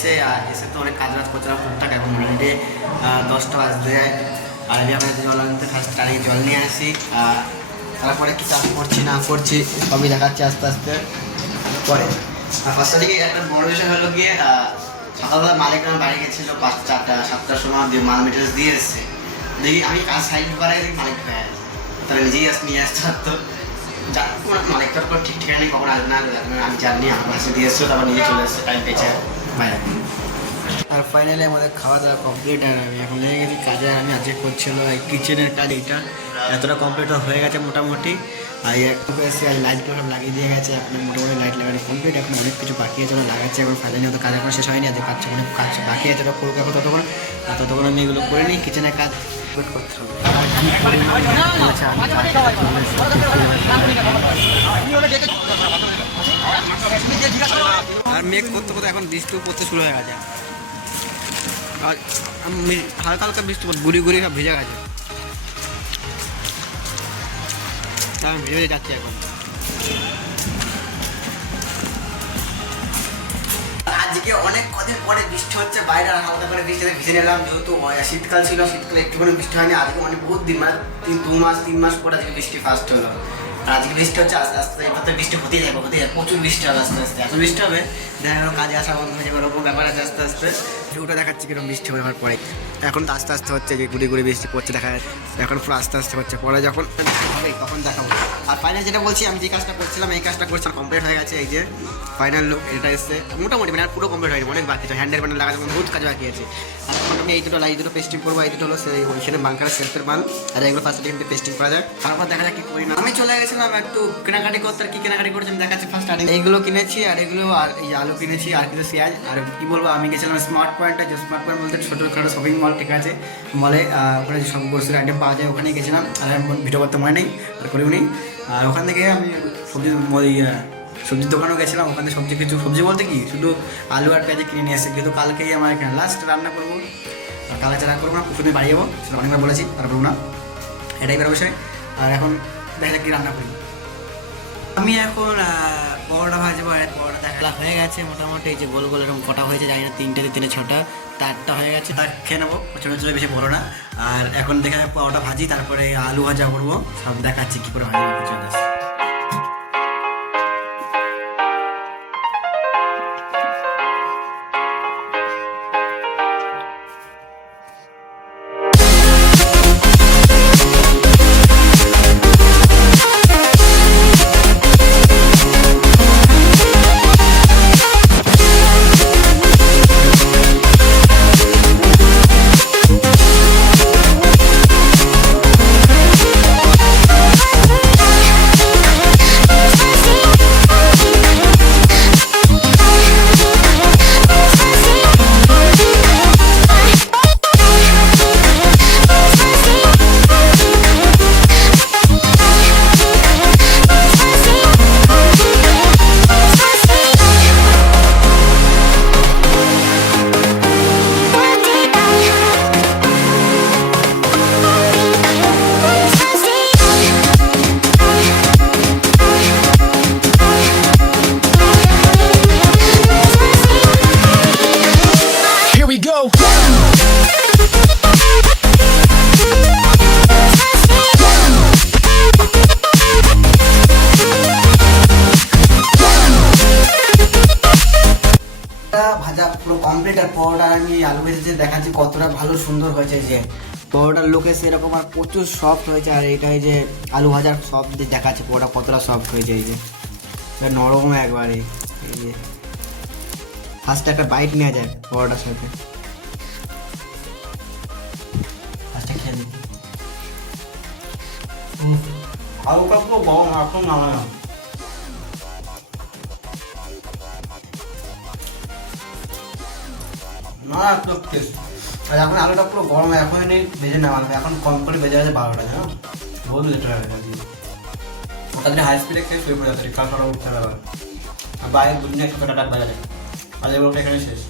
এসে এসে তো অনেক কাজ বাজ করছিলাম টুকটাক। এখন অলরেডি 10টা বাজতে যায়। আর আমি জল আনতে ফার্স্ট টানিয়ে জল নিয়ে আসি, তারপরে কি কাজ করছি না করছি সবই দেখাচ্ছি আস্তে আস্তে পরে। আর ফার্স্ট দিকে একটা বড় বিষয় হলো গিয়ে সকালবেলা মালিক আমার বাড়ি গেছিলো 7টার সময় দিয়ে মাল মেটেরিয়ালস দিয়ে এসছে। দেখি আমি কাজ সাইড করাই দেখি মালিক হয়ে গেছে, তারা নিজেই নিয়ে আসতে পারতো। মালিক তো ঠিক ঠিকানা নেই, কখন আসবে না আমি জানি। আমার কাছে দিয়ে এসছো, তারপর নিজে চলে এসছে টাইম পেয়েছে বাইরে। আর ফাইনালি আমাদের খাওয়া দাওয়া কমপ্লিট। আর আমি এখন লেগে গেছি কাজে। আমি আজকে করছিল এই কিচেনের কাজ, এইটা এতটা কমপ্লিট হয়ে গেছে মোটামুটি। আর একটু এসে আর লাইটগুলো সব লাগিয়ে দিয়ে গেছে। এখন মোটামুটি লাইট লাগানো কমপ্লিট। এখন অনেক কিছু বাকি আছে, লাগাচ্ছে। এখন ফাইনালি হয়তো কাজ এখন শেষ হয়নি, আজকে কাজ অনেক কাজ বাকি আছে, ওটা করবো এখন ততক্ষণ আমি এগুলো করে নিই। কিচেনের কাজ করতে হবে। আর মেঘ করতে করতে এখন বৃষ্টি পড়তে শুরু হয়ে গেছে। আর হালকা হালকা বৃষ্টি পড়ছে, গুড়ি গুড়ি সব ভিজে গেছে। আমি ভিজে যাচ্ছি এখন। আজকে অনেক কদিন পরে বৃষ্টি হচ্ছে বাইরে, হালকা করে বৃষ্টিতে ভিজে নিলাম। যেহেতু শীতকাল ছিল, শীতকালে একটুখানি বৃষ্টি হয়নি। আজকে অনেক বহুত দিন, মানে 3 মাস পরে আজকে বৃষ্টি ফার্স্ট হলো। আর আজকে বৃষ্টি হচ্ছে আস্তে আস্তে, এবার তো বৃষ্টি হতেই যাবে প্রচুর বৃষ্টি হবে আস্তে আস্তে। এত বৃষ্টি হবে দেখা গেল কাজে আসা বন্ধ হয়ে যাবে, ওরকম ব্যাপার আছে আস্তে আস্তে। ভিউটা দেখাচ্ছি কিরকম বৃষ্টি হওয়ার পরে। এখন তো আস্তে আস্তে হচ্ছে যে গুড়ি গুড়ি বৃষ্টি পড়ছে দেখা যাচ্ছে। এখন পুরো আস্তে আস্তে হচ্ছে, পরে যখন হবে তখন দেখাবো। আর ফাইনাল যেটা বলছি, আমি যে কাজটা করছিলাম এই কাজটা করছিলাম কমপ্লিট হয়ে গেছে। এই যে ফাইনাল লুক এটা এসছে মোটামুটি, মানে আর পুরো কমপ্লিট হয়নি, অনেক বাকি আছে। হ্যান্ডেল প্যান্ডেল লাগাতে বহুত কাজ বাকি আছে। আর এখন আমি এই দুটো পেস্টিং করবো। এই দুটো হলো সেই ওইখানে বাংকারের সেলফের মাল। আর এগুলো ফার্স্ট এখানে পেস্টিং করা যায়, তারপর দেখা যাক কি করি না। আমি চলে গেছিলাম একটু কেনাকাটি করতে। আর কি কেনাকাটি করছি আমি দেখাচ্ছি। ফার্স্ট এইগুলো কিনেছি, আর এগুলো আর এই আলু কিনেছি, আর কিছু পেঁয়াজ। আর কি বলবো, আমি গেছিলাম স্মার্ট পয়েন্টে। যে স্মার্ট পয়েন্ট বলতে ছোটোখাটো শপিং মল, ঠিক আছে, মলে ওখানে সব গ্রোসারি আইটেম পাওয়া যায়, ওখানে গেছিলাম। আর ভিডিও করতে মনে নেই আর করেও নেই। আর ওখান থেকে আমি সবজির দোকানেও গেছিলাম। ওখানে কিছু সবজি বলতে কি শুধু আলু আর পেঁয়াজ কিনে নিয়ে আসছি, যেহেতু কালকেই আমার এখানে লাস্ট রান্না করবো। আর কালকে রান্না করবো না, পুকুরে বাড়ি যাবো, সেটা অনেকবার বলেছি, তারপর না এটাই বেরো বিষয়। আর এখন দেখা যাক কী রান্না করি। আমি এখন পরোটা ভাজবো। আর পরোটা দেখা হয়ে গেছে মোটামুটি। এই যে গোল গোল এরকম কটা হয়েছে, জানি না 3টে 6টা, 4টা হয়ে গেছে। তার খেয়ে নেবো, ছোটো ছোটো বেশি বড়ো না। আর এখন দেখা যাক পরোটা ভাজি, তারপরে আলু ভাজা করবো। সব দেখাচ্ছি কী করে ভাজা চলে আসে। ভাজা পুরো কমপ্লিট। আর পরোটা আমি আলু ভেজেছে দেখাচ্ছি কতটা ভালো সুন্দর হয়েছে। যে পরোটার লোক এসে এরকম, আর প্রচুর সফট হয়েছে। আর এইটা যে আলু ভাজার সফট দেখাচ্ছে পরোটা কতটা সফট হয়েছে। এই যে নরম একবারে। এই যে ফার্স্টে একটা বাইট নেওয়া যায় পরোটার সাথে, ফার্স্টে খেয়ে দিই। আলুটা পুরো গরম, এখন নামালাম। না একটু টেস্ট। আর এখন আলুটা পুরো গরম, এখনই ভেজে নেওয়া হবে। এখন কম করে ভেজে আছে 12টা, জানো বহুত লেট হয়ে গেছে। ওটা যদি হাই স্পিডে খেয়ে শুয়ে পড়ে যাচ্ছে, কাল সকালে উঠতে হবে। আর বাইরে দুনিয়া 6টা বাজারে, আর এগুলো এখানে শেষ।